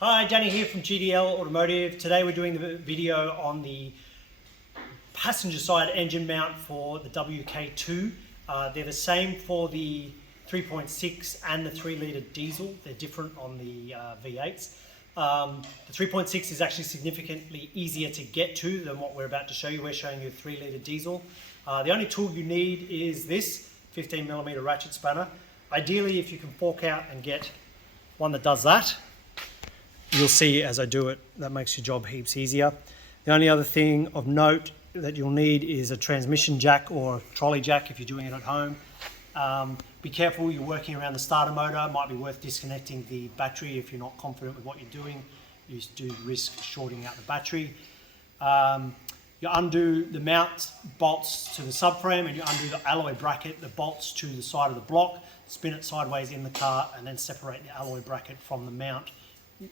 Hi, Danny here from GDL Automotive. Today we're doing the video on the passenger side engine mount for the WK2. They're the same for the 3.6 and the 3 litre diesel. They're different on the V8s. The 3.6 is actually significantly easier to get to than what we're about to show you. We're showing you a 3 litre diesel. The only tool you need is this 15mm ratchet spanner. Ideally, if you can fork out and get one that does that, you'll see as I do it, that makes your job heaps easier. The only other thing of note that you'll need is a transmission jack or a trolley jack if you're doing it at home. Be careful, you're working around the starter motor. It might be worth disconnecting the battery if you're not confident with what you're doing. You do risk shorting out the battery. You undo the mount bolts to the subframe and you undo the alloy bracket, the bolts to the side of the block, spin it sideways in the car and then separate the alloy bracket from the mount.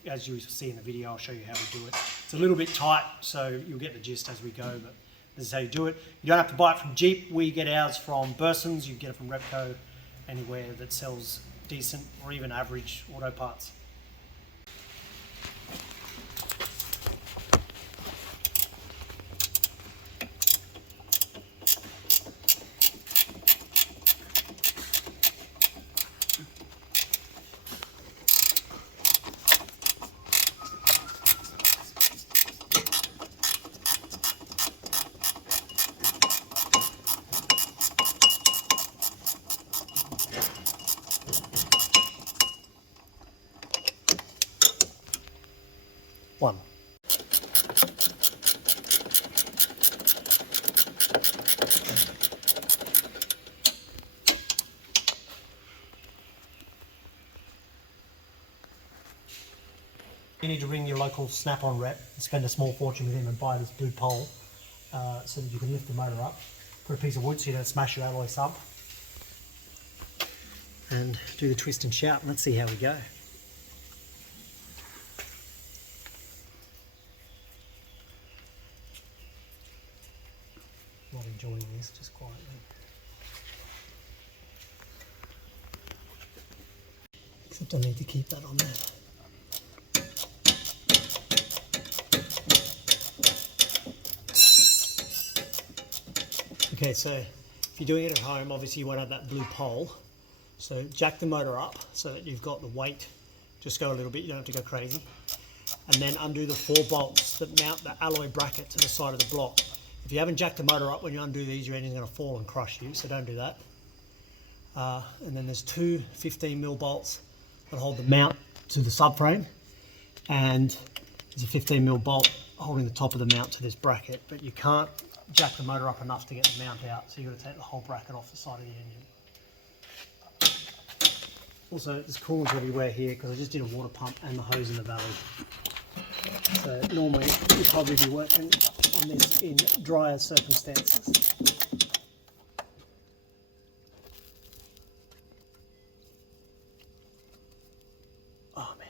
As you see in the video, I'll show you how we do it. It's a little bit tight, so you'll get the gist as we go, but this is how you do it. You don't have to buy it from Jeep. We get ours from Burson's. You get it from Repco, anywhere that sells decent or even average auto parts. One. You need to ring your local Snap-on rep and spend a small fortune with him and buy this blue pole so that you can lift the motor up. Put a piece of wood so you don't smash your alloy sump. And do the twist and shout. Let's see how we go. Not enjoying this, just quietly. Except I need to keep that on there. Okay, so if you're doing it at home, obviously you won't have that blue pole. So jack the motor up so that you've got the weight. Just go a little bit, you don't have to go crazy. And then undo the 4 bolts that mount the alloy bracket to the side of the block. If you haven't jacked the motor up, when you undo these, your engine's going to fall and crush you, so don't do that. And then there's 2 15mm bolts that hold the mount to the subframe, and there's a 15mm bolt holding the top of the mount to this bracket, but you can't jack the motor up enough to get the mount out, so you've got to take the whole bracket off the side of the engine. Also, there's coolants everywhere here because I just did a water pump and the hose in the valley. So normally you'd probably be working on this in drier circumstances. Oh man.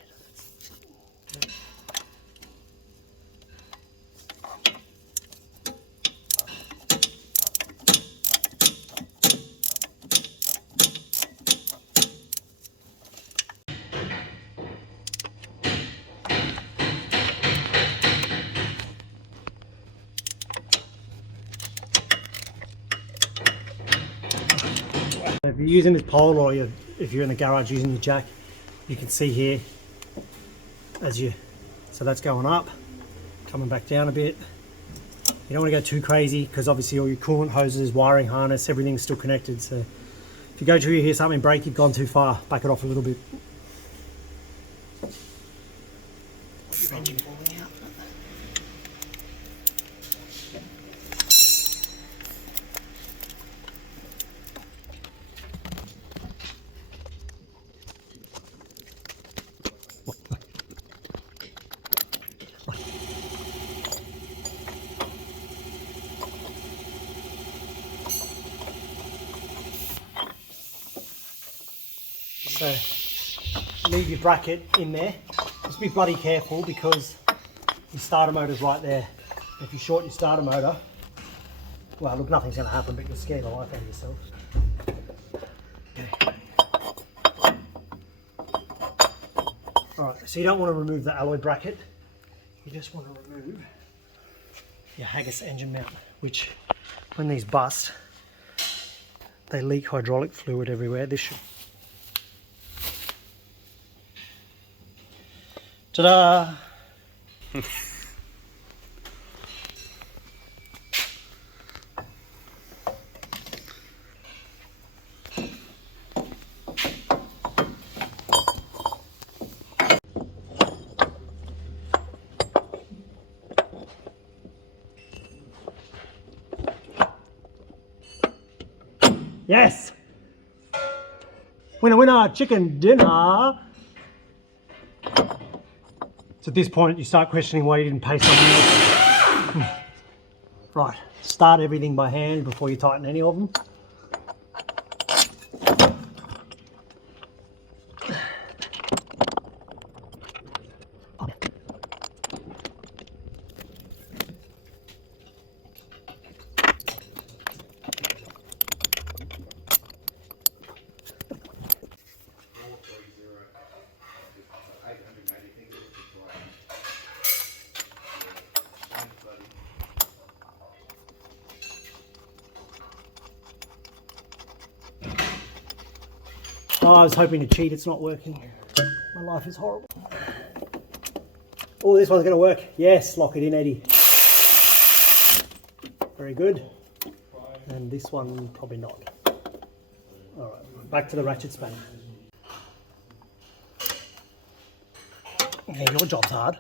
If you're using this pole or if you're in the garage using the jack, you can see here so that's going up, coming back down a bit. You don't want to go too crazy because obviously all your coolant hoses, wiring harness, everything's still connected. So if you go to hear something break, you've gone too far. Back it off a little bit. Your engine falling out. So leave your bracket in there. Just be bloody careful because your starter motor's right there. If you short your starter motor, well look, nothing's going to happen, but you'll scare the life out of yourself. Okay. Alright, so you don't want to remove the alloy bracket. You just want to remove your Haggis engine mount, which when these bust, they leak hydraulic fluid everywhere. This should... Ta-da! Yes! Winner, winner, chicken dinner! So at this point you start questioning why you didn't pay something else. Right, start everything by hand before you tighten any of them. Oh, I was hoping to cheat, it's not working. My life is horrible. Oh, this one's going to work. Yes, lock it in, Eddie. Very good. And this one, probably not. Alright, back to the ratchet spanner. Yeah, your job's hard.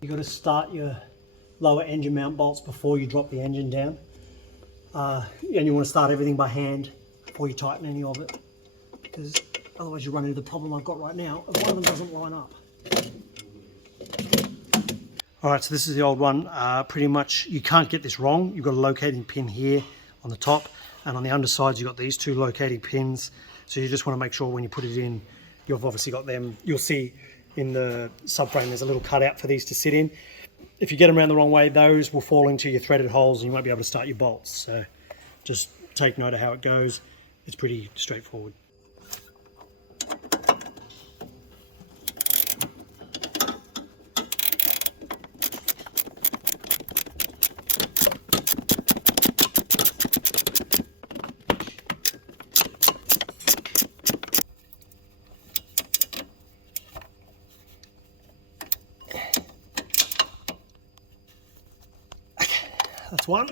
You've got to start your lower engine mount bolts before you drop the engine down. And you want to start everything by hand before you tighten any of it, because otherwise you run into the problem I've got right now of one of them doesn't line up. Alright, so this is the old one. Pretty much you can't get this wrong. You've got a locating pin here on the top, and on the undersides you've got these two locating pins. So you just want to make sure when you put it in, you've obviously got them. You'll see in the subframe there's a little cutout for these to sit in. If you get them around the wrong way, those will fall into your threaded holes and you won't be able to start your bolts. So just take note of how it goes. It's pretty straightforward. That's one.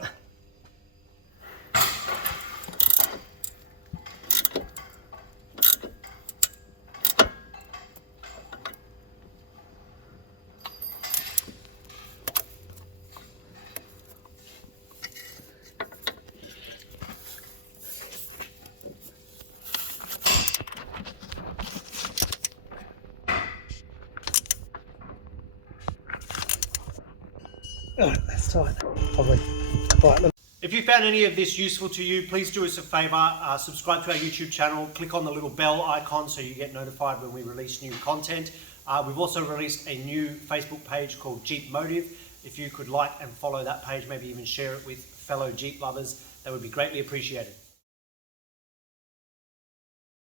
Oh, that's tight. Probably. Right, if you found any of this useful to you, please do us a favour, subscribe to our YouTube channel, click on the little bell icon so you get notified when we release new content. We've also released a new Facebook page called Jeep Motive. If you could like and follow that page, maybe even share it with fellow Jeep lovers, that would be greatly appreciated.